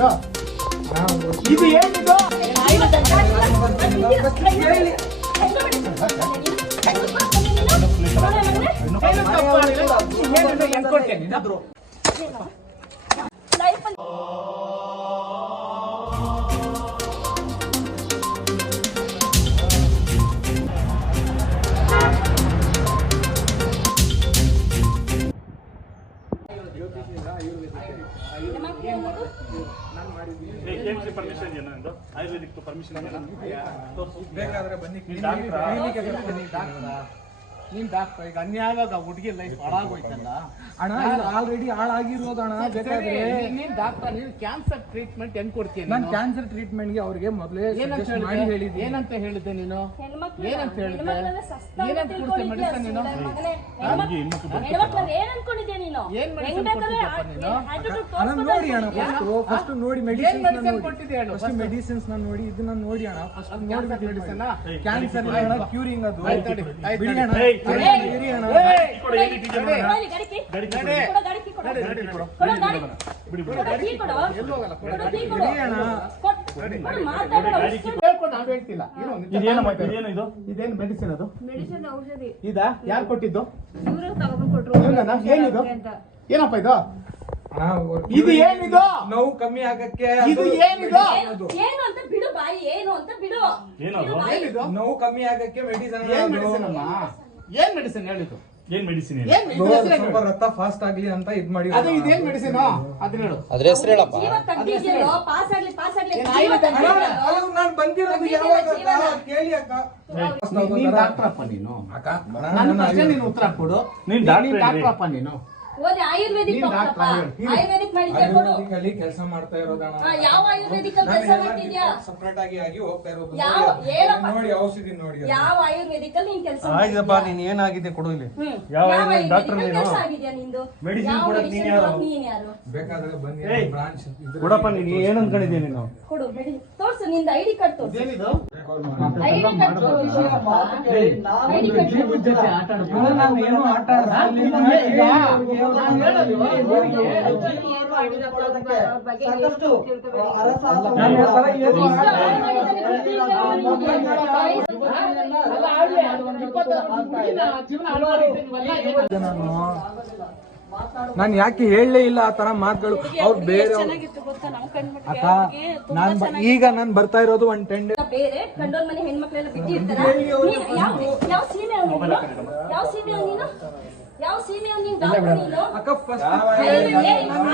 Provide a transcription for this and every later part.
ಇದು? ಇದು ಏನಿದು? ಪರ್ಮಿಷನ್ ಏನಂದು ಆಯುರ್ವೇದಿಕ್ ಪರ್ಮಿಷನ್ ಬೇಕಾದ್ರೆ ಬನ್ನಿ ನೀನ್ ಡಾಕ್ಟರ್ ಈಗ ಅನ್ಯಾಯವಾಗ ಹುಡುಗಿ ಲೈಫ್ ಹಾಳಾಗೋಯ್ತಲ್ಲ ಅಣ್ಣ, ಆಲ್ರೆಡಿ ಹಾಳಾಗಿರೋದು ಅಣ್ಣ. ಬೇಕಾದ್ರೆ ನೀನ್ ಡಾಕ್ಟರ್, ನೀನ್ ಕ್ಯಾನ್ಸರ್ ಟ್ರೀಟ್ಮೆಂಟ್ ಹೆಂಗ್ ಕೊಡ್ತೀನಿ? ನಾನು ಕ್ಯಾನ್ಸರ್ ಟ್ರೀಟ್ಮೆಂಟ್ ಗೆ ಅವ್ರಿಗೆ ಮೊದಲೇ ಮಾಡಿ ಹೇಳಿದ್ದೆ. ಏನಂತ ಹೇಳಿದ್ದೆ ನೀನು? ಏನಂತ ಹೇಳಿದ್ದೆ? ಏನಂತ ಕೊಡ್ತೀಯ ಮೆಡಿಸನ್ ನೀನು? ಏನ್ ನೋಡಿ ಅಣ್ಣ, ಫಸ್ಟ್ ನೋಡಿ ಮೆಡಿಸಿನ್ಸ್ ಕೊಟ್ಟಿದ್ದೆ ಹೇಳು. ಫಸ್ಟ್ ಮೆಡಿಸಿನ್ಸ್ ನೋಡಿ, ಇದನ್ನ ನೋಡಿ ಅಣ್ಣ. ಫಸ್ಟ್ ನೋಡಿ ಮೆಡಿಸನ್ ಕ್ಯಾನ್ಸರ್ ಕ್ಯೂರಿಂಗ್ ಅದು ಬಿಡಿ ಅಣ್ಣ. ಇದೇನು ಮೆಡಿಸಿನ್? ಅದು ಇದಾ? ಯಾರು ಕೊಟ್ಟಿದ್ದು? ಏನಿದು? ಏನಪ್ಪ ಇದು? ಇದು ಏನಿದು? ನೋವು ಕಮ್ಮಿ ಆಗಕ್ಕೆ ಇದು ಏನಿದು? ನೋವು ಕಮ್ಮಿ ಆಗಕ್ಕೆ ಮೆಡಿಸಿನ್. ಏನ್ ಮೆಡಿಸಿನ್ ಹೇಳಿದ್ದು? ಏನ್ ಮೆಡಿಸಿನ್? ಸ್ವಲ್ಪ ರಕ್ತ ಫಾಸ್ಟ್ ಆಗ್ಲಿ ಅಂತ ಇದ್ ಮಾಡಿ. ಅದೇ ಇದೇನ್ ಮೆಡಿಸಿನ್? ಅದನ್ನ ಹೇಳು. ಅದ್ರ ಹೆಸರು ಹೇಳಪ್ಪ. ನಾನು ಬಂದಿರೋದು ಯಾವಾಗ ಕೇಳಿ ಅಕ್ಕ. ನೀನ್ ಡಾಕ್ಟರ್ ಅಪ್ಪ ನೀನು? ಅಕ್ಕ ನನ್ನ ಪ್ರಶ್ನೆ ನೀನು ಉತ್ತರ ಕೊಡು. ನೀನ್ ಡಾಕ್ಟರ್ ಅಪ್ಪ ನೀನು? ಆಯುರ್ವೇದಿಕ್ ಕೆಲಸ ಮಾಡ್ತಾ ಇರೋದಣ್ಣ. ಯಾವ ಆಯುರ್ವೇದಿಕ್ ಕೆಲಸ ಮಾಡ್ತಿದ್ಯಾ? ಸಪರೇಟ್ ಆಗಿ ಹೋಗ್ತಾ ಇರೋದು ನೋಡಿ. ಔಷಧಿ ನೋಡಿ. ಯಾವ ಆಯುರ್ವೇದಿಕ್ ಅಲ್ಲಿ ನೀನ್ ಕೆಲಸ ಆಯ್ತಪ್ಪ. ನೀನ್ ಏನಾಗಿದೆ ಕೊಡು ಇಲ್ಲಿ. ಯಾವ ಡಾಕ್ಟರ್ ಕೆಲಸ ಆಗಿದ್ಯಾ ನಿಂದು? ಮೆಡಿಸಿನ್ ಕೊಡಕ್ಕೆ ನೀನ್ ಯಾರು? ಬೇಕಾದ್ರೆ ಬನ್ನಿ ಬ್ರಾಂಚ್ ಕೊಡಪ್ಪ. ನೀನ್ ಏನ್ ಅನ್ಕೊಂಡಿದ್ಯಾ ನೀನು? ಕೊಡು ಮೆಡಿ ತೋರ್ಸು. ನಿಂದ ಐಡಿ ಕಾರ್ಡ್ ತೋರ್ಸು. ಏನಿದು? ಐಡಿ ಕಾರ್ಡ್ ತೋರ್ಸು. ಐಡಿ ಕಾರ್ಡ್ ನಾನು ಏನು ಆಟ ನಾನು ಯಾಕೆ ಹೇಳಲೇ ಇಲ್ಲ ಆ ತರ ಮಾತುಗಳು. ಅವ್ರು ಬೇರೆ ಅಕ್ಕ, ಈಗ ನಾನು ಬರ್ತಾ ಇರೋದು 1 10 ಡೇಸ್ ಬೇರೆ ಕಂಡೋರ್ ಮನೆ ಹೆಣ್ಮಕ್ಳೆಲ್ಲ ಬಿಟ್ಟಿರ್ತಾರ. ಯಾವ ಸೀಮೆ ಯಾವ ಸೀಮೆ ನೀನು ಡಾಕ್ಟರ್ ನೀನು? ಅಕ್ಕ ಫಸ್ಟ್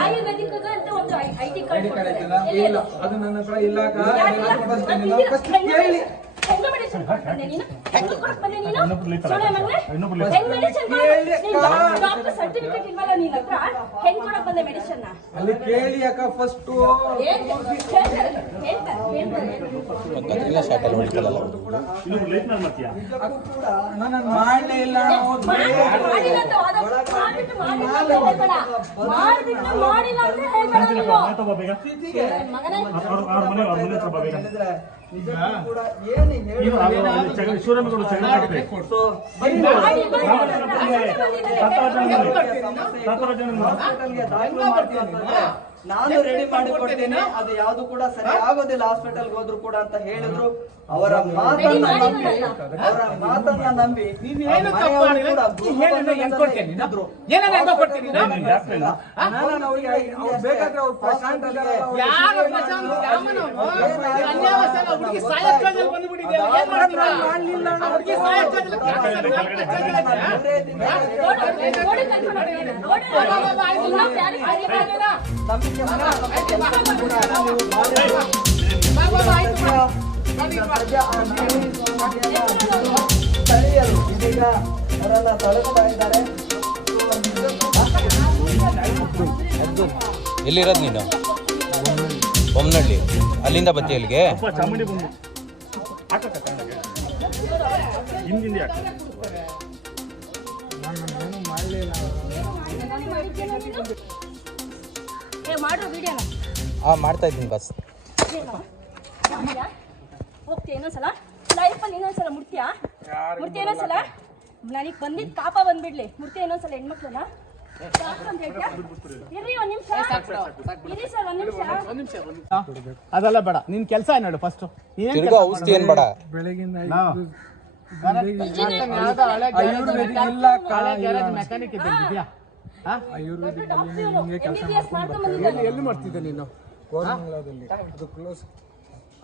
ಆಯುರ್ವೇದಿಕ್ ಅಂತ ಒಂದು ಐಡಿ ಕಾರ್ಡ್ ಇಲ್ಲ, ಅದು ನನ್ನ ಹತ್ರ ಇಲ್ಲ ಅಕ್ಕ. ಹೆಂಗ ಮೆಡಿಸಿನ್ ಕೊಡ್ತಾನೆ ನೀನು? ಹೆಂಗ ಕೊಡ್ತಾನೆ ನೀನು? ಸುಳ್ಳೆ ಮಗನೇ, ಹೆಂಗ ಮೆಡಿಸಿನ್ ಡಾಕ್ಟರ್ ಸರ್ಟಿಫಿಕೇಟ್ ಇಲ್ವಲ್ಲ ನಿನ್ನ ಹತ್ರ? ಹೆಂಗ ಕೊಡಕ್ ಬಂದೆ ಮೆಡಿಸಿನ್? ಅಲ್ಲಿ ಕೇಳಿ ಅಕ್ಕ ಫಸ್ಟ್. ನಾನು ಮಾಡಲೇ ಇಲ್ಲ. ಮಾಡಿಲ್ಲ ಅಂದ್ರೆ ಹೇಳ್ಬೇಡ ನಾನು ರೆಡಿ ಮಾಡಿ ಕೊಡ್ತೀನಿ. ಅದು ಯಾವ್ದು ಕೂಡ ಸರಿ ಆಗೋದಿಲ್ಲ ಹಾಸ್ಪಿಟಲ್ ಹೋದ್ರು ಕೂಡ ಅಂತ ಹೇಳಿದ್ರು. ಅವರ ಮಾತನ್ನ ನಂಬಿ ಬೇಕಾದ್ರೆ ಅವ್ರು ಪ್ರಶಾಂತ್ ಸ್ಥಳೀಯರು ಇದೀಗ ಅವರೆಲ್ಲ ತಲುಪ್ತಾ ಇದ್ದಾರೆ. ಎಲ್ಲಿರೋದು ನೀನು? ಬೊಮ್ಮನಹಳ್ಳಿ. ಅಲ್ಲಿಂದ ಬತ್ತಿ ಅಲ್ಲಿಗೆ? ಚಾಮುಂಡಿ ಬಂದು ಹಿಂದಿಂದ ಮಾಡ್ತಾ ಇದ್ದೀನಿ ಬಸ್. ಹೋಗ್ತೀಯ ಇನ್ನೊಂದ್ಸಲ? ಲೈಫಲ್ಲಿ ಇನ್ನೊಂದ್ಸಲ ಮುಡ್ತೀಯಾ? ಇನ್ನೊಂದ್ಸಲ ನನಗೆ ಬಂದಿದ್ದು ಪಾಪ ಬಂದ್ಬಿಡ್ಲಿ. ಮುಡ್ತೀಯ ಇನ್ನೊಂದ್ಸಲ ಹೆಣ್ಮಕ್ಳನ್ನ? ಡಾಕ್ಟರ್ ಅಂತ ಹೇಳ್ತೀಯಾ? ಇರ್ರಿ ಒಂದ್ ನಿಮಿಷ. ಇರಿ ಸರ್ ಒಂದ್ ನಿಮಿಷ. ಅದೆಲ್ಲ ಬೇಡ, ನಿನ್ ಕೆಲಸ ನೋಡು ಫಸ್ಟ್. ತಿರ್ಗಾ ಔಷಧಿ ಏನ್ ಬೇಡ. ಬೆಳಗಿಂದ ಮೆಕ್ಯಾನಿಕ್ ಇದ್ದಿದ್ಯಾ? ಆಯುರ್ವೇದಿಕ್ MBBS ಮಾಡ್ಕೊಂಡ್ ಬಂದಿದ್ದಾನೆ. ಎಲ್ಲಿ ಮಾಡ್ತಿದ್ದೆ ನೀನು?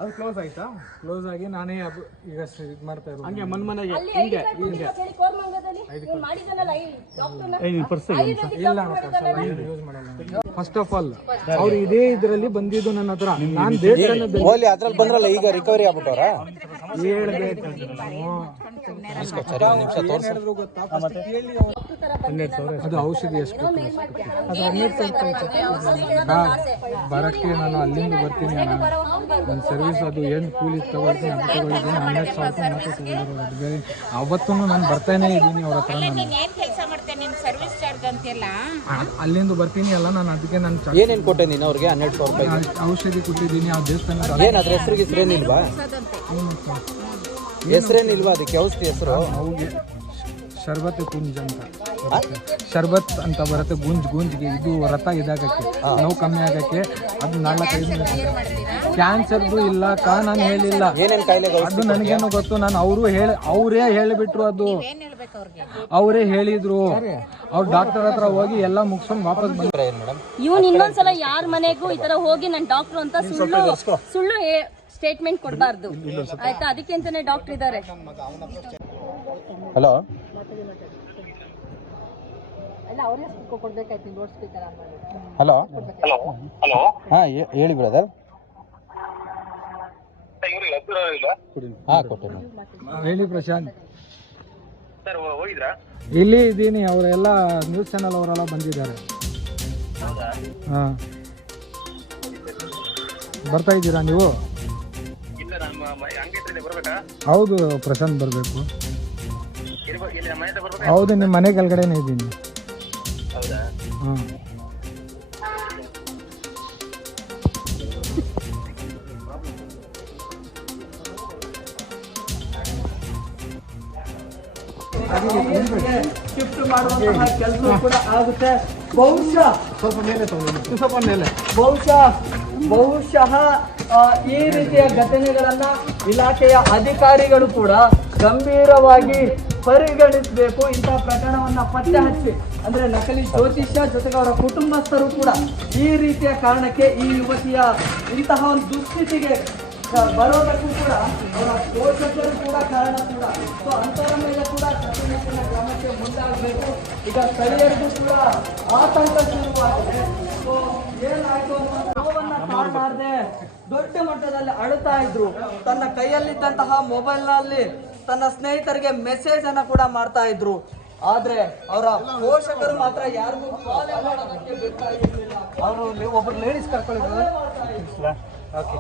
ಅದು ಕ್ಲೋಸ್ ಆಯ್ತಾ? ಕ್ಲೋಸ್ ಆಗಿ ನಾನೇ ಈಗ ಇದು ಮಾಡ್ತಾ ಇರೋದು. ಹಂಗೆ ಮನ್ಮನೆಗೆ ಅಲ್ಲಿ ಐದು ಗಂಟೆ ಅಂತ ಹೇಳಿ ಕೋರಮಂಗಲದಲ್ಲಿ ನೀನ್ ಮಾಡಿದನಲ್ಲ ಈ ಡಾಕ್ಟರ್ನ ಯೂಸ್ ಮಾಡಲ್ಲ. ಫಸ್ಟ್ ಆಫ್ ಆಲ್ ಅವ್ರು ಇದೇ ಇದರಲ್ಲಿ ಬಂದಿದ್ದು ನನ್ನ ಹತ್ರ. ನಾನು ದೇವಸ್ಥಾನದಲ್ಲಿ ಓಲಿ ಅದ್ರಲ್ಲಿ ಬಂದ್ರಲ್ಲ, ಈಗ ರಿಕವರಿ ಆಗ್ಬಿಟ್ಟವ್ರ. ಹೇಳ್ಬೇಕು ಸರಿ, ಒಂದ್ ನಿಮಿಷ ತೋರ್ಸು. ಹೇಳಿದ್ರು ಗೊತ್ತಾ? ಫಸ್ಟ್ ಕೇಳಿ ಅದು ಔಷಧಿ ಎಷ್ಟು ಅದು 12,000 ಬರಕ್ಕೆ ನಾನು ಅಲ್ಲಿಂದ ಬರ್ತೀನಿ ಅಣ್ಣ. ನನ್ನ ಸರ್ವಿಸ್ ಅದು ಏನು ಕೂಲಿ ತಗೊಳ್ತೀನಿ ಅದು ತಗೊಳ್ತೀನಿ. 12,000 ಮತ್ತೆ ತಗೊಳ್ಳೋದು ಅದು ಬೇರೆ. ಅವತ್ತೂ ನಾನು ಬರ್ತಾನೆ ಇದ್ದೀನಿ ಅವ್ರ ಹತ್ರ. ಅಲ್ಲಿಂದ ಬರ್ತೀನಿ ಅಲ್ಲ ನಾನು, ಅದಕ್ಕೆ ನಾನು ಏನೇನ್ ಕೊಟ್ಟೆ ನೀನು ಅವ್ರಿಗೆ? 12,000 ರೂಪಾಯಿ ಔಷಧಿ ಕೊಟ್ಟಿದ್ದೀನಿ. ಆ ದೇವಸ್ಥಾನ ಏನ್ ಅದ್ರ ಹೆಸರಿಗೆ ಹೆಸರೇನಿಲ್ವಾ? ಹೆಸರೇನಿಲ್ವಾ ಅದಕ್ಕೆ ಔಷಧಿ ಹೆಸರು? ಅವ್ಗೆ ಶರ್ಬತ್ ಗುಂಜ್ ಅಂತ ಶರ್ಬತ್ ಅಂತ ಬರುತ್ತೆ. ಗುಂಜ್ಗೆ ಇದು ರಥ ಇದಾಗಕ್ಕೆ, ನೋವು ಕಮ್ಮಿ ಆಗಕ್ಕೆ. ಅದು 4-5 ಕ್ಯಾನ್ಸರ್ದು ಇಲ್ಲ ನಾನು ಹೇಳಿಲ್ಲ. ಏನೇನ್ ಕಾಯಿಲೆ ಅದು ನನಗೇನು ಗೊತ್ತು. ನಾನು ಅವರೇ ಹೇಳಿಬಿಟ್ರು. ಅದು ಅವರೇ ಹೇಳಿದ್ರು. ಅವ್ರು ಡಾಕ್ಟರ್ ಹತ್ರ ಹೋಗಿ ಎಲ್ಲ ಮುಗಿಸ್ಕೊಂಡು ವಾಪಸ್ ಬಂದ್ರೆ ಮೇಡಮ್. ಇವನ್ ಇನ್ನೊಂದ್ಸಲ ಯಾರ ಮನೆಗೂ ಈ ತರ ಹೋಗಿ ನಾನು ಡಾಕ್ಟರ್ ಅಂತ ಸುಳ್ಳು ಸ್ಟೇಟ್ಮೆಂಟ್ ಕೊಡಬಾರ್ದು ಆಯ್ತಾ? ಅದಕ್ಕೆ ಅಂತಾನೆ ಡಾಕ್ಟರ್ ಇದ್ದಾರೆ. ಹಲೋ, ಹಲೋ ಹಾ ಹೇಳಿ ಬ್ರದರ್. ಹಾ ಕೊಟ್ಟೆ. ಹೇಳಿ ಪ್ರಶಾಂತ್. ಇಲ್ಲಿ ಇದ್ದೀನಿ. ಅವರೆಲ್ಲ ನ್ಯೂಸ್ ಚಾನಲ್ ಅವರೆಲ್ಲ ಬಂದಿದ್ದಾರೆ. ಹಾ, ಬರ್ತಾ ಇದ್ದೀರಾ ನೀವು? ಹೌದು ಪ್ರಶಾಂತ್ ಬರಬೇಕು. ಹೌದು, ನಿಮ್ಮ ಮನೆ ಕೆಳಗಡೆನೇ ಇದ್ದೀನಿ. ಹಾಂ, ಶಿಫ್ಟ್ ಮಾಡುವಂತಹ ಕೆಲಸ ಕೂಡ ಆಗುತ್ತೆ. ಬಹುಶಃ ಈ ರೀತಿಯ ಘಟನೆಗಳನ್ನ ಇಲಾಖೆಯ ಅಧಿಕಾರಿಗಳು ಕೂಡ ಗಂಭೀರವಾಗಿ ಪರಿಗಣಿಸಬೇಕು. ಇಂತಹ ಪ್ರಕರಣವನ್ನ ಪತ್ತೆ ಹಚ್ಚಿ, ಅಂದ್ರೆ ನಕಲಿ ಜ್ಯೋತಿಷ್ಯ ಜೊತೆಗೆ ಅವರ ಕುಟುಂಬಸ್ಥರು ಕೂಡ ಈ ರೀತಿಯ ಕಾರಣಕ್ಕೆ ಈ ಯುವತಿಯ ಇಂತಹ ಒಂದು ದುಸ್ಥಿತಿಗೆ ಬರೋದಕ್ಕೂ ಕೂಡ ಅವರ ಪೋಷಕರು ಕೂಡ ಕಾರಣ ಕೂಡ. ಸೊ ಅಂತರ ಮೇಲೆ ಕೂಡ ಕಟ್ಟುನಿಟ್ಟಿನ ಕ್ರಮಕ್ಕೆ ಮುಂದಾಗಬೇಕು. ಈಗ ಸ್ಥಳೀಯರಿಗೂ ಕೂಡ ಆತಂಕ ಶುರುವಾಗಿದೆ. ಸೊ ಏನಾಯ್ತು ಅನ್ನೋವನ್ನ ಕಾಣಲಾರದೆ ದೊಡ್ಡ ಮಟ್ಟದಲ್ಲಿ ಅಳುತ್ತಾ ಇದ್ರು. ತನ್ನ ಕೈಯಲ್ಲಿದ್ದಂತಹ ಮೊಬೈಲ್ ನಲ್ಲಿ ತನ್ನ ಸ್ನೇಹಿತರಿಗೆ ಮೆಸೇಜ್ ಅನ್ನ ಕೂಡ ಮಾಡ್ತಾ ಇದ್ರು. ಆದ್ರೆ ಅವರ ಪೋಷಕರು ಮಾತ್ರ ಯಾರಿಗೂ ಕಾಲ್ ಮಾಡೋದಕ್ಕೆ ಬಿಡ್ತಾ ಇರಲಿಲ್ಲ. ಅವರು ಒಬ್ಬರು ಲೇಡೀಸ್ ಕರ್ಕೊಳ್ಳಿ. ಓಕೆ,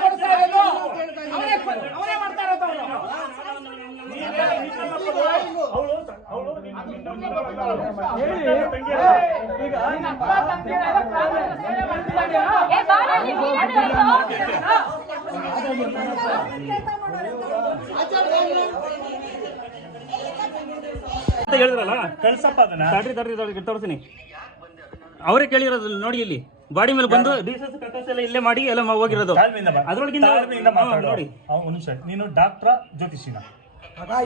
ಕೊಡ್ತಾ ಇರೋದು ಅವರೇ ಮಾಡ್ತಾ ಇರೋದು ಅವಳು ಈಗ ನಿನ್ನ ಅಪ್ಪ ತಂಗಿಯರೆಲ್ಲ ಕಾಲೇಜಲ್ಲಿ ಸೇವೆ ಮಾಡ್ತಿದ್ದಾರೆ. ಏ ಬಾರ ನೀನು ಅಂತ ಹೇಳಿದ್ರಲ್ಲ, ಕಳ್ಸಪ್ಪ ಅದನ್ನ. ತಡ್ರಿ ತೋರಿಸ್ತೀನಿ. ಅವರೇ ಕೇಳಿರೋದು ನೋಡಿ, ಇಲ್ಲಿ ಬಾಡಿ ಮೇಲೆ ಬಂದು ಡಿಸೆಸ್ ಕಟ್ಟೋಸ್ ಎಲ್ಲ ಇಲ್ಲೇ ಮಾಡಿ ಎಲ್ಲ ಹೋಗಿರೋದು. ಅದ್ರೊಳಗಿಂದ ನೋಡಿ, ಒಂದು ನಿಮಿಷ, ನೀನು ಡಾಕ್ಟ್ರ ಜ್ಯೋತಿಷಿನ?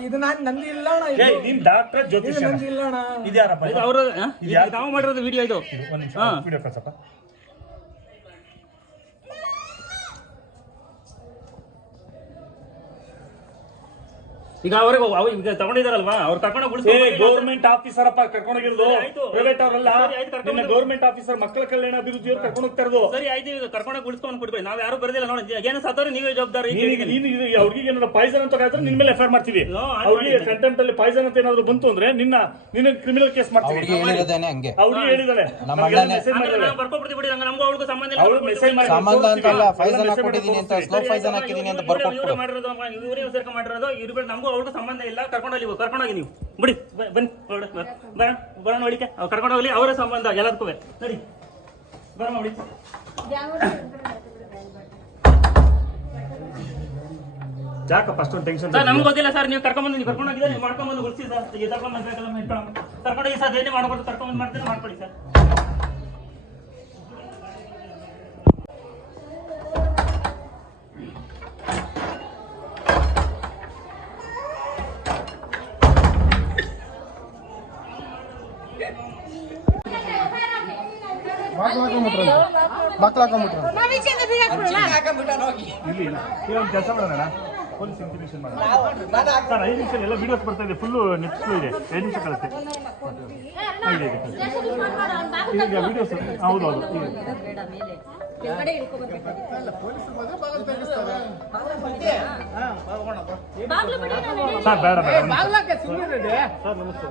ಇದು ನಾನು ನಂದು ಇಲ್ಲ ನೀನ್ ಡಾಕ್ಟ್ರ ಜ್ಯೋತಿಷ ಇದ್ಯಾರಪ್ಪ? ಅವರು ನಾವು ಮಾಡಿರೋದು ವಿಡಿಯೋ ಇದು. ಒಂದ್ ನಿಮಿಷ ವಿಡಿಯೋ ಕಳ್ಸಪ್ಪ. ಈಗ ಅವ್ರಿಗೆ ಈಗ ತಗೊಂಡಿದಾರಲ್ವಾ, ಅವ್ರು ಕರ್ಕೊಂಡು ಗೌರ್ಮೆಂಟ್ ಆಫೀಸರ್ ಅಪ್ಪ ಕರ್ಕೊಂಡೋಗಿರೋದು, ಪ್ರೈವೇಟ್ ಅವರಲ್ಲ. ಕರ್ಕೊಂಡು ಗೌರ್ಮೆಂಟ್ ಆಫೀಸರ್, ಮಕ್ಕಳ ಕಲ್ಯಾಣ ಅಭಿವೃದ್ಧಿ ಅವ್ರು ಕರ್ಕೊಂಡು ಹೋಗ್ತಾ ಇರೋದು. ಸರಿ ಆಯ್ತು, ಈಗ ಕರ್ಕೊಂಡೋಗಿ ಉಳಿಸ್ಕೊಂಡು ಕೊಡ್ಬೇಡಿ. ನಾವ್ ಯಾರು ಬರ್ದಿಲ್ಲ ನೋಡಿ, ಏನು ಸತ್ತವ್ರು ನೀವೇ ಜವಾಬ್ದಾರಿ. ಅವ್ರಿಗೆ ಏನಾದ್ರು ಪಾಯ್ಸನ್ ಅಂತ ಹಾಕಿದ್ರೆ ನಿನ್ ಮೇಲೆ ಎಫ್ಐಆರ್ ಮಾಡ್ತೀವಿ. ಅವ್ರಿಗೆ ಕಂಟೆಂಪ್ಟ್ ಅಲ್ಲಿ ಪಾಯ್ಸನ್ ಅಂತ ಏನಾದ್ರು ಬಂತು ಅಂದ್ರೆ ನಿನ್ನ ಕ್ರಿಮಿನಲ್ ಕೇಸ್ ಮಾಡ್ತೀವಿ. ಅವ್ರಿಗೆ ಹೇಳಿರೋದೇನೆ ಹಂಗೆ. ಅವ್ರಿಗೆ ಹೇಳಿದಾಳೆ, ಬರ್ಕೊಬಿಡ್ತೀವಿ ಬಿಡಿ, ನಮಗೂ ಅವ್ರಿಗೂ ಸಂಬಂಧ ಇಲ್ಲ. ಅವ್ರು ಮೆಸೇಜ್ ಮಾಡಿ ಸಂಬಂಧ ಅಂತಲ್ಲ, ಫೈಸನ್ ಹಾಕೊಟ್ಟಿದೀನಿ ಅಂತ, ಸ್ಲೋ ಫೈಸನ್ ಹಾಕಿದೀನಿ ಅಂತ ಬರ್ಕೊಟ್ಬಿಡು. ಇವರೇ ಸೇರ್ಕೊಂಡು ಮಾಡಿರೋದು, ಇವ್ರು ನಮಗೂ ಅವ್ರಿಗೂ ಸಂಬಂಧ ಇಲ್ಲ. ಕರ್ಕೊಂಡೋಗಿ ನೀವು ಬಿಡಿ, ಬನ್ನಿ ಬರೋಣ ಹೊಡಿಕೆ. ಅವ್ರು ಕರ್ಕೊಂಡೋಗ್ಲಿ, ಅವರೇ ಸಂಬಂಧ ಎಲ್ಲದಕ್ಕೂ. ನಡಿ ಬರೋಣ ಹೊಡಿ. ಯಾಕಪ್ಪ ಅಷ್ಟೊಂದು ಟೆನ್ಷನ್? ಸರ್ ನಮ್ಗೆ ಗೊತ್ತಿಲ್ಲ ಸರ್, ನೀವು ಕರ್ಕೊಂಡ್ಬಂದು ನೀವು ಕರ್ಕೊಂಡೋಗಿದ್ರೆ ನೀವು ಮಾಡ್ಕೊಂಡ್ಬಂದು ಗುಡಿಸಿ ಸರ್. ಕರ್ಕೊಂಡೋಗಿ ಸರ್, ಏನೇ ಮಾಡ್ಕೊಡ್ತು ಕರ್ಕೊಂಡ್ಬಂದು ಮಾಡ್ತೀನಿ, ಮಾಡ್ಕೊಡಿ ಸರ್. ಕೆಲಸ ಮಾಡೋಣ, ಪೊಲೀಸ್ ಇಂಟಿಮೇಷನ್ ಮಾಡೋಣ ಸರ್. 5 ನಿಮಿಷ ಎಲ್ಲ ವಿಡಿಯೋಸ್ ಬರ್ತಾ ಇದೆ, ಫುಲ್ಲು ನೆಟ್ ಸ್ಲೋ ಇದೆ. 5 ನಿಮಿಷ ಕಳಿಸ್ತೆ ಈಗ ವಿಡಿಯೋಸ್. ಹೌದು ಸರ್, ಬೇಡ ಬೇಡ ಸರ್, ನಮಸ್ತೆ.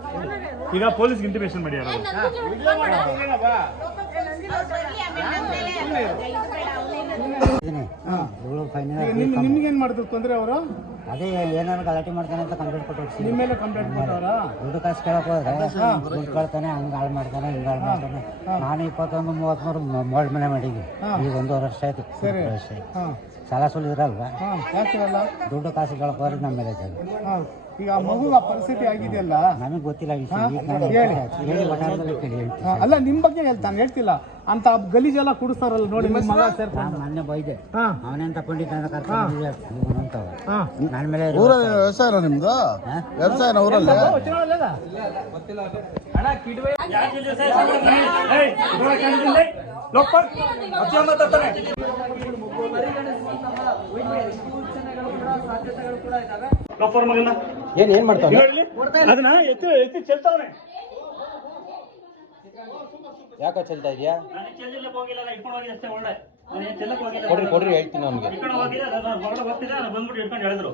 ಈಗ ಪೊಲೀಸ್ ಇಂಟಿಮೇಷನ್ ಮಾಡಿ. ಯಾರು ನಿಮ್ಗೇನ್ ಮಾಡಿದ್ರು ತೊಂದ್ರೆ ಅವರು? ಅದೇ ಏನಾದ್ರು ಗಲಾಟೆ ಮಾಡ್ತಾನೆ ಅಂತ ಕಂಪ್ಲೇಂಟ್ ಕೊಟ್ಟು ನಿಮ್ಮ ಮೇಲೆ ಕಂಪ್ಲೇಂಟ್ ಕೊಟ್ಟವ್ರ? ದುಡ್ಡು ಕಾಸು ಕೇಳಕ್ ಹೋದ್ರೆ ದುಡ್ಡು ಕೇಳ್ತಾನೆ, ಹಂಗೆ ಹಾಳು ಮಾಡ್ತಾನೆ, ಹಿಂಗೆ ಹಾಳು ಮಾಡ್ತಾನೆ. ನಾನು 21-33 ಮೋಲ್ಡ್ ಮನೆ ಮಾಡಿದ್ವಿ. ಈಗ 1.5 ವರ್ಷ ಆಯ್ತು. ವರ್ಷ ಆಯ್ತು. ಸಾಲ ಸುಲಿದ್ರಲ್ವಾ, ದುಡ್ಡು ಕಾಸು ಕೇಳಕ್ ಹೋದ್ರೆ ನಮ್ಮ ಮೇಲೆ ಜನ. ಈಗ ಮಗು ಪರಿಸ್ಥಿತಿ ಆಗಿದೆಯಲ್ಲ, ನಮಗೆ ಗೊತ್ತಿಲ್ಲ ವಿಷಯ. ಈಗ ನಾನು ಹೇಳಿ ಒಟ್ಟಾರದಲ್ಲಿ ಕೇಳಿ ಹೇಳ್ತೀನಿ. ಅಲ್ಲ ನಿಮ್ ಬಗ್ಗೆ ಹೇಳ್ತಾನೆ, ಹೇಳ್ತಿಲ್ಲ ಅಂತ ಗಲೀಜೆಲ್ಲ ಕುಡಿಸ್ತಾರಲ್ಲ ನೋಡಿ. ನಿಮ್ಮ ಮಗ ಸೇರ್ಕೊಂಡು ಮೊನ್ನೆ ಬೈದೆ, ಅವನೇನ್ ತಕೊಂಡಿದ್ದ ಅಂತ ಕರ್ಕೊಂಡು ನನ್ನ ಮೇಲೆ ವ್ಯವಸಾಯ ನಿಮ್ದು ವ್ಯವಸಾಯನ ಊರಲ್ಲಿ ಏನ್ ಮಾಡ್ತಾನೆ? ಅದನ್ನ ಎತ್ತಿ ಚೆಲ್ತಾವನೆ. ಯಾಕೋ ಚೆಲ್ತಾ ಇದೆಯಾ? ಹೋಗಿಲ್ಲ, ಇಟ್ಕೊಂಡು ಹೋಗಿ ಅಷ್ಟೇ. ಒಳ್ಳೆ ಕೊಡ್ರಿ ಹೇಳ್ತೀನಿ ಅವ್ನಿಗೆ. ಇಟ್ಕೊಂಡು ಹೋಗಿದೆ, ಬಂದ್ಬಿಟ್ಟು ಇಟ್ಕೊಂಡು ಹೇಳಿದ್ರು.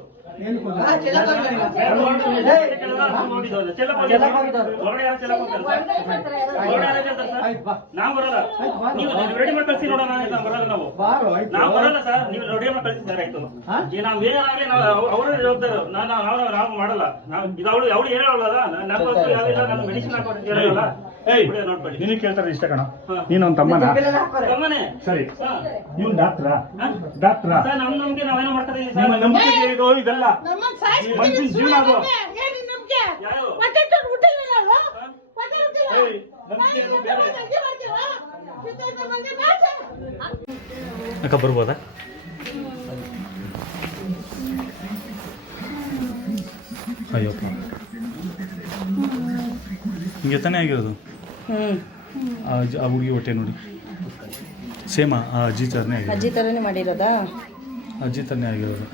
ನಾವು ಬರಲ್ಲ, ನೀವು ರೆಡಿ ಮಾಡಿ ಕಳ್ಸಿ ನೋಡೋಣ. ನಾವು ಬರಲ್ಲ, ನಾವು ಬರಲ್ಲ ಸರ್, ನೀವು ರೆಡಿ ಮಾಡಿ ಕಳಿಸಿದ್ದಾರೆ ಆಯ್ತು. ಈಗ ನಾವ್ ಏನಾಗಲಿ ಅವರೇ ಜವಾಬ್ದಾರ, ನಾವು ಮಾಡಲ್ಲ. ಇದು ಅವಳು ಹೇಳಲ್ಲ, ನಾನು ಮೆಡಿಸಿನ್ ಹಾಕೋಲ್ಲ. ನಿನಗೆ ಕೇಳ್ತಾರೆ ಇಷ್ಟ ಕಣ, ನೀನು ಒಂದು ತಮ್ಮನ? ತಮ್ಮನೇ. ಸರಿ, ನೀವು ಡಾಕ್ಟ್ರಾ? ಡಾಕ್ಟ್ರಾ? ನಮ್ ನಮ್ಗೆ ನಾವೇನೋ ಮಾಡ್ತಾ ಇದೀವಿ ನಿಮ್ಮ ನಂಬಿಕೆ ಇದು ಇದೆಲ್ಲ ಮನುಷ್ಯನ ಜೀವನ ಅದು. ಅಕ್ಕ ಬರ್ಬೋದಾ? ಅಯ್ಯಪ್ಪ, ಹಿಂಗೆ ತಾನೇ ಆಗಿರೋದು. ಆ ಹುಡುಗಿ ಹೊಟ್ಟೆ ನೋಡಿ, ಸೇಮ್ ಆ ಅಜ್ಜಿ ಥರನೇ ಆಗಿರೋದು. ಅಜ್ಜಿ ಥರನೇ ಮಾಡಿರೋದಾ? ಅಜ್ಜಿ ಥರನೇ ಆಗಿರೋದು.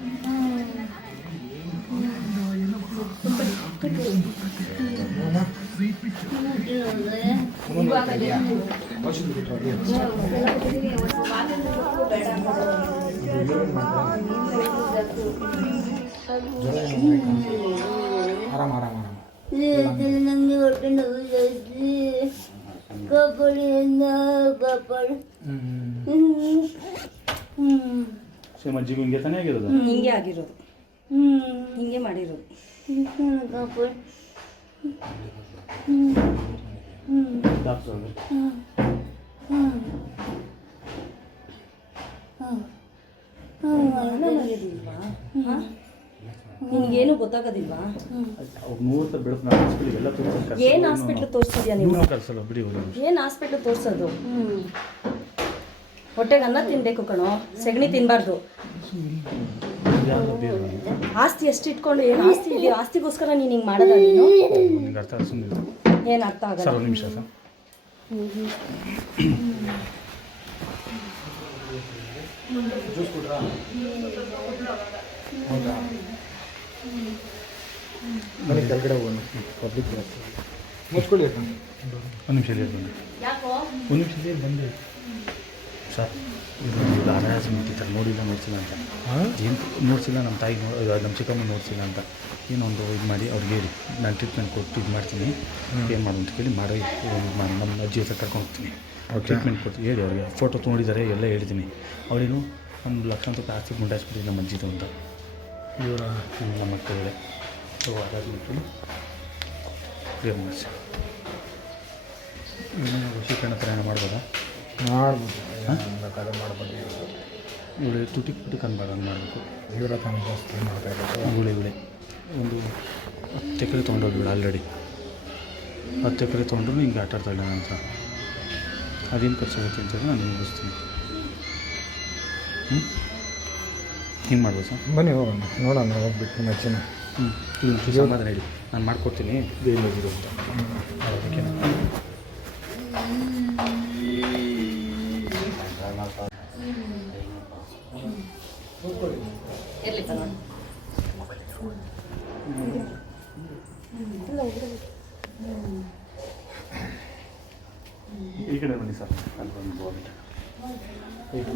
ನಮಗೆ ಹೊಟ್ಟೆ ನೋವು ಜಾಸ್ತಿ. ಕಾಪಾಡಿ ಕಾಪಾಡು. ನಿಮ್ಮ ಅಜ್ಜಿಗೂ ಹಿಂಗೆ ತಾನೇ ಆಗಿರೋದು? ಹಿಂಗೆ ಆಗಿರೋದು, ಹಿಂಗೆ ಮಾಡಿರೋದು. ಡಾಕ್ಟರ್ ಅವರು ನಿನ್ಗೇನು ಗೊತ್ತಾಗೋದಿಲ್ವಾ? ಅವ್ರು ಮುಹೂರ್ತ ಬೆಳಕು ನಾವು ಹಾಸ್ಪಿಟಲ್ ತೋರಿಸ್ತಾರೆ. ಏನ್ ಹಾಸ್ಪಿಟ್ಲ್ ತೋರಿಸ್ತಿದ್ಯಾ ನೀವು? ಕಳ್ಸಲ್ಲ ಬಿಡಿ ಹೋಗಿ. ಏನ್ ಹಾಸ್ಪಿಟ್ಲ್ ತೋರ್ಸೋದು? ಹೊಟ್ಟೆಗೆ ಅನ್ನ ತಿನ್ಬೇಕು ಕಣೋ, ಸೆಗಣಿ ತಿನ್ಬಾರ್ದು. ಆಸ್ತಿ ಎಷ್ಟು ಇಟ್ಕೊಂಡು ಏನು ಆಸ್ತಿ ಇದೆಯಾ? ಆಸ್ತಿಗೋಸ್ಕರ ನೀನು ಹಿಂಗೆ ಮಾಡೋದ? ನೀನು ನಿಮ್ಗೆ ಅರ್ಥ ಸುಮ್ಮನೆ ಏನು ಅರ್ಥ ಆಗಲ್ಲ. ಸರ್ ಒಂದು ನಿಮಿಷ ಸರ್. ಜ್ಯೂಸ್ ಕೊಡ್ರಾ? ಹೌದಾ? ಬನ್ನಿ ಕೆಳಗಡೆ ಹೋಗೋಣ. ಪಬ್ಲಿಕ್ ಮುಚ್ಕೊಳ್ಳಿ. ಒಂದು ನಿಮಿಷ ಇಲ್ಲಿ ಬಂದೆ. ಯಾಕೋ ಒಂದು ನಿಮಿಷ ಇಲ್ಲಿ ಬಂದೆ ಸರ್. ಇದು ಹರಾಜು ಮುಟ್ಟಿದ್ದಾರೆ, ನೋಡಿಲ್ಲ ನೋಡ್ಸಿಲ್ಲ ಅಂತ. ಏನು ನೋಡ್ಸಿಲ್ಲ, ನಮ್ಮ ತಾಯಿ ನಮ್ಮ ಚಿಕ್ಕಮ್ಮ ನೋಡ್ಸಿಲ್ಲ ಅಂತ ಏನೊಂದು ಇದು ಮಾಡಿ ಅವ್ರಿಗೆ ಹೇಳಿ ನಾನು ಟ್ರೀಟ್ಮೆಂಟ್ ಕೊಟ್ಟು ಇದು ಮಾಡ್ತೀನಿ, ಏನು ಮಾಡು ಅಂತ ಕೇಳಿ ಮಾಡಿ ನಮ್ಮ ಅಜ್ಜಿ ಹತ್ರ ಕರ್ಕೊಂಡು ಹೋಗ್ತೀನಿ. ಅವ್ರು ಟ್ರೀಟ್ಮೆಂಟ್ ಕೊಟ್ಟು ಹೇಳಿ ಅವ್ರಿಗೆ ಫೋಟೋ ನೋಡಿದ್ದಾರೆ ಎಲ್ಲ ಹೇಳ್ತೀನಿ. ಅವಳೇನು ಒಂದು ಲಕ್ಷಾಂತರ ರೂಪಾಯಿ ಆಸ್ತಿ ಮುಂಡಾಯಿಸ್ಬಿಟ್ಟಿದ್ದು ನಮ್ಮ ಅಜ್ಜಿದು ಅಂತ. ಇವರ ನಮ್ಮ ಮಕ್ಕಳಿಗೆ ಹರಾಜು ಮುಟ್ಟಿ ಕ್ಲಿಯರ್ ಮಾಡಿಸಿ ವಶೀಕರಣ ಥರ ಏನೋ ಮಾಡ್ಬೋದಾ? ಮಾಡ್ಬೋದು, ಮಾಡ್ಬೋದು. ಇವಳು ತುಟಿಕ್ ಪುಟಿಕ್ ಅನ್ಬಾರ್ದು, ಹಂಗೆ ಮಾಡಬೇಕು. ಇವರ ತಾನು ಜಾಸ್ತಿ ಮಾಡ್ತಾ ಇರೋದು. ಇವಳೆ ಒಂದು 10 ಎಕರೆ ತೊಗೊಂಡೋಗಿ ಆಲ್ರೆಡಿ 10 ಎಕರೆ ತೊಗೊಂಡ್ರು ಹಿಂಗೆ ಆಟ ಆಡ್ತಾಳೆ ನನ್ನ ಹತ್ರ. ಅದೇನು ಖರ್ಚಾಗುತ್ತೆ ಅಂತೇಳಿ ನಾನು ಮುಗಿಸ್ತೀನಿ. ಹಿಂಗೆ ಮಾಡ್ಬೋದು ಸರ್? ಬನ್ನಿ ಹೋಗೋಣ, ನೋಡೋಣ ಹೋಗ್ಬಿಟ್ಟು ನಿಮ್ಮ ಅಜ್ಜಿನ. ಇದು ಸಮಾಧಾನ ಹೇಳಿ, ನಾನು ಮಾಡ್ಕೊಡ್ತೀನಿ ಬೇಯಿರೋದು ಅಂತ. ಅದಕ್ಕೆ ಎಲ್ಲಿ ತನ ಈ ಕಡೆ ಬನ್ನಿ ಸರ್. ಅಲ್ಲಿ ಬಂದು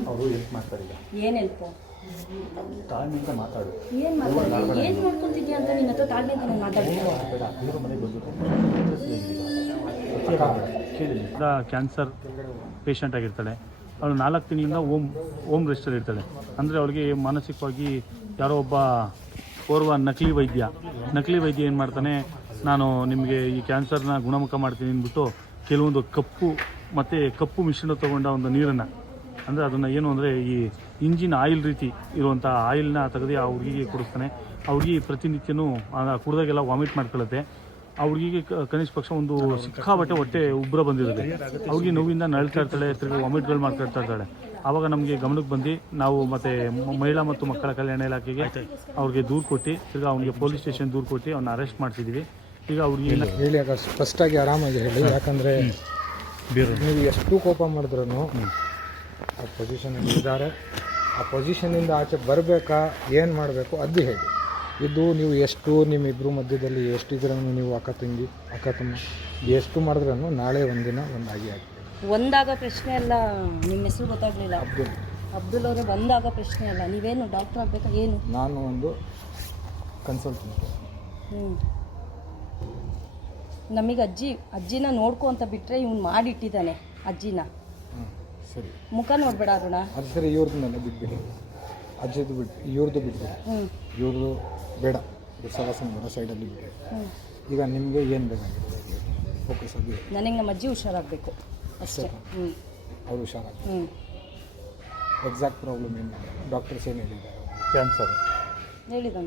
ಅವರು ಹೆಲ್ಪ್ ಮಾಡ್ತಾರೆ. ಈಗ ಏನು ಹೆಲ್ಪು? ತಾಳ್ಮೆಯಿಂದ ಮಾತಾಡು. ಏನು ಮಾತಾಡಿ ಏನು ಮಾಡ್ಕೊತಿದ್ಯಾ ಅಂತ ನಿನ್ನ ಹತ್ರ ತಾಳ್ಮೆಯಿಂದ ನಾನು ಮಾತಾಡ್ತೀನಿ. ಕ್ಯಾನ್ಸರ್ ಪೇಷಂಟ್ ಆಗಿರ್ತಾಳೆ. ಅವಳು 4 ತಿಂಗಳಿಂದ ಓಮ್ ರೆಸ್ಟಲ್ಲಿ ಇರ್ತಾಳೆ. ಅಂದರೆ ಅವಳಿಗೆ ಮಾನಸಿಕವಾಗಿ ಯಾರೋ ಒಬ್ಬ ಓರ್ವ ನಕಲಿ ವೈದ್ಯ ಏನು ಮಾಡ್ತಾನೆ, ನಾನು ನಿಮಗೆ ಈ ಕ್ಯಾನ್ಸರ್ನ ಗುಣಮುಖ ಮಾಡ್ತೀನಿ ಅಂದ್ಬಿಟ್ಟು ಕೆಲವೊಂದು ಕಪ್ಪು ಮಿಶ್ರಣ ತೊಗೊಂಡ ಒಂದು ನೀರನ್ನು, ಅಂದರೆ ಅದನ್ನು ಏನು ಅಂದರೆ ಈ ಇಂಜಿನ್ ಆಯಿಲ್ ರೀತಿ ಇರುವಂಥ ಆಯಿಲ್ನ ತೆಗೆದು ಆ ಹುಡುಗಿಗೆ ಕುಡಿಸ್ತಾನೆ. ಆ ಹುಡುಗಿ ಪ್ರತಿನಿತ್ಯನೂ ಕುಡಿದಾಗೆಲ್ಲ ವಾಮಿಟ್ ಮಾಡ್ಕೊಳ್ಳುತ್ತೆ. ಆ ಹುಡುಗಿಗೆ ಕನಿಷ್ಠ ಪಕ್ಷ ಒಂದು ಸಿಕ್ಕಾಬಟ್ಟೆ ಹೊಟ್ಟೆ ಉಬ್ಬರ ಬಂದಿರುತ್ತೆ. ಅವ್ರಿಗೆ ನೋವಿಂದ ನಳ್ತಾ ಇರ್ತಾಳೆ, ತಿರ್ಗಿ ವಾಮಿಟ್ಗಳು ಮಾಡ್ತಾ ಇರ್ತಾಳೆ. ಆವಾಗ ನಮಗೆ ಗಮನಕ್ಕೆ ಬಂದು ನಾವು ಮತ್ತು ಮಹಿಳಾ ಮತ್ತು ಮಕ್ಕಳ ಕಲ್ಯಾಣ ಇಲಾಖೆಗೆ ಅವ್ರಿಗೆ ದೂರು ಕೊಟ್ಟು, ತಿರ್ಗಿ ಅವ್ನಿಗೆ ಪೊಲೀಸ್ ಸ್ಟೇಷನ್ ದೂರು ಕೊಟ್ಟು ಅವ್ನ ಅರೆಸ್ಟ್ ಮಾಡಿಸಿದ್ದೀವಿ. ಈಗ ಅವ್ರಿಗೆ ಹೇಳಿ ಆಗ ಫಸ್ಟಾಗಿ ಆರಾಮಾಗಿ ಹೇಳಿ, ಯಾಕಂದರೆ ನೀವು ಎಷ್ಟು ಕೋಪ ಮಾಡಿದ್ರೂ ಆ ಪೊಸಿಷನಲ್ಲಿ ಇದ್ದಾರೆ. ಆ ಪೊಸಿಷನಿಂದ ಆಚೆ ಬರಬೇಕಾ, ಏನು ಮಾಡಬೇಕು ಅದು ಹೇಳಿ. ಇದು ನೀವು ಎಷ್ಟು ನಿಮ್ಮಿಬ್ಬರು ಮಧ್ಯದಲ್ಲಿ ಎಷ್ಟಿದ್ರೂ ನೀವು ಅಕ್ಕ ತಮ್ಮ ಎಷ್ಟು ಮಾಡಿದ್ರೂ ನಾಳೆ ಒಂದಿನ ಒಂದಾಗಿ ಆಗ್ತದೆ. ಒಂದಾಗ ಪ್ರಶ್ನೆ ಅಲ್ಲ. ನಿಮ್ಮ ಹೆಸರು ಗೊತ್ತಾಗಲಿಲ್ಲ. ಅಬ್ದುಲ್ ಅವರೇ, ಒಂದಾಗ ಪ್ರಶ್ನೆ ಅಲ್ಲ. ನೀವೇನು ಡಾಕ್ಟರ್ ಆಗಬೇಕಾ ಏನು? ನಾನು ಒಂದು ಕನ್ಸಲ್ಟೆಂಟ್. ನಮಗೆ ಅಜ್ಜಿನ ನೋಡ್ಕೊ ಅಂತ ಬಿಟ್ಟರೆ ಇವ್ನು ಮಾಡಿಟ್ಟಿದ್ದಾನೆ ಅಜ್ಜಿನ. ಸರಿ, ಮುಖ ನೋಡ್ಬೇಡ ಅರುಣ. ಅದು ಸರಿ, ಇವ್ರದ್ದನ್ನೆಲ್ಲ ಬಿಟ್ಬಿಡಿ, ಅಜ್ಜಿದು ಬಿಟ್ಟು ಇವ್ರದ್ದು ಬಿಟ್ಬಿಡಿ. ಇವ್ರದ್ದು ಬೇಡ, ಸವಾಸನ ಬೇಡ, ಸೈಡಲ್ಲಿ ಬಿಡಿ. ಈಗ ನಿಮಗೆ ಏನು ಬೇಕಾಗಿದೆ ಫೋಕಸ್ ಆಗಿ? ನನಗೆ ನಮ್ಮ ಅಜ್ಜಿ ಹುಷಾರಾಗಬೇಕು ಅಷ್ಟೇ. ಅವ್ರು ಹುಷಾರಾಗಿ. ಎಕ್ಸಾಕ್ಟ್ ಪ್ರಾಬ್ಲಮ್ ಏನಿದೆ? ಡಾಕ್ಟರ್ಸ್ ಏನು ಹೇಳಿದ್ದಾರೆ? ಕ್ಯಾನ್ಸರ್ ಹೇಳಿದ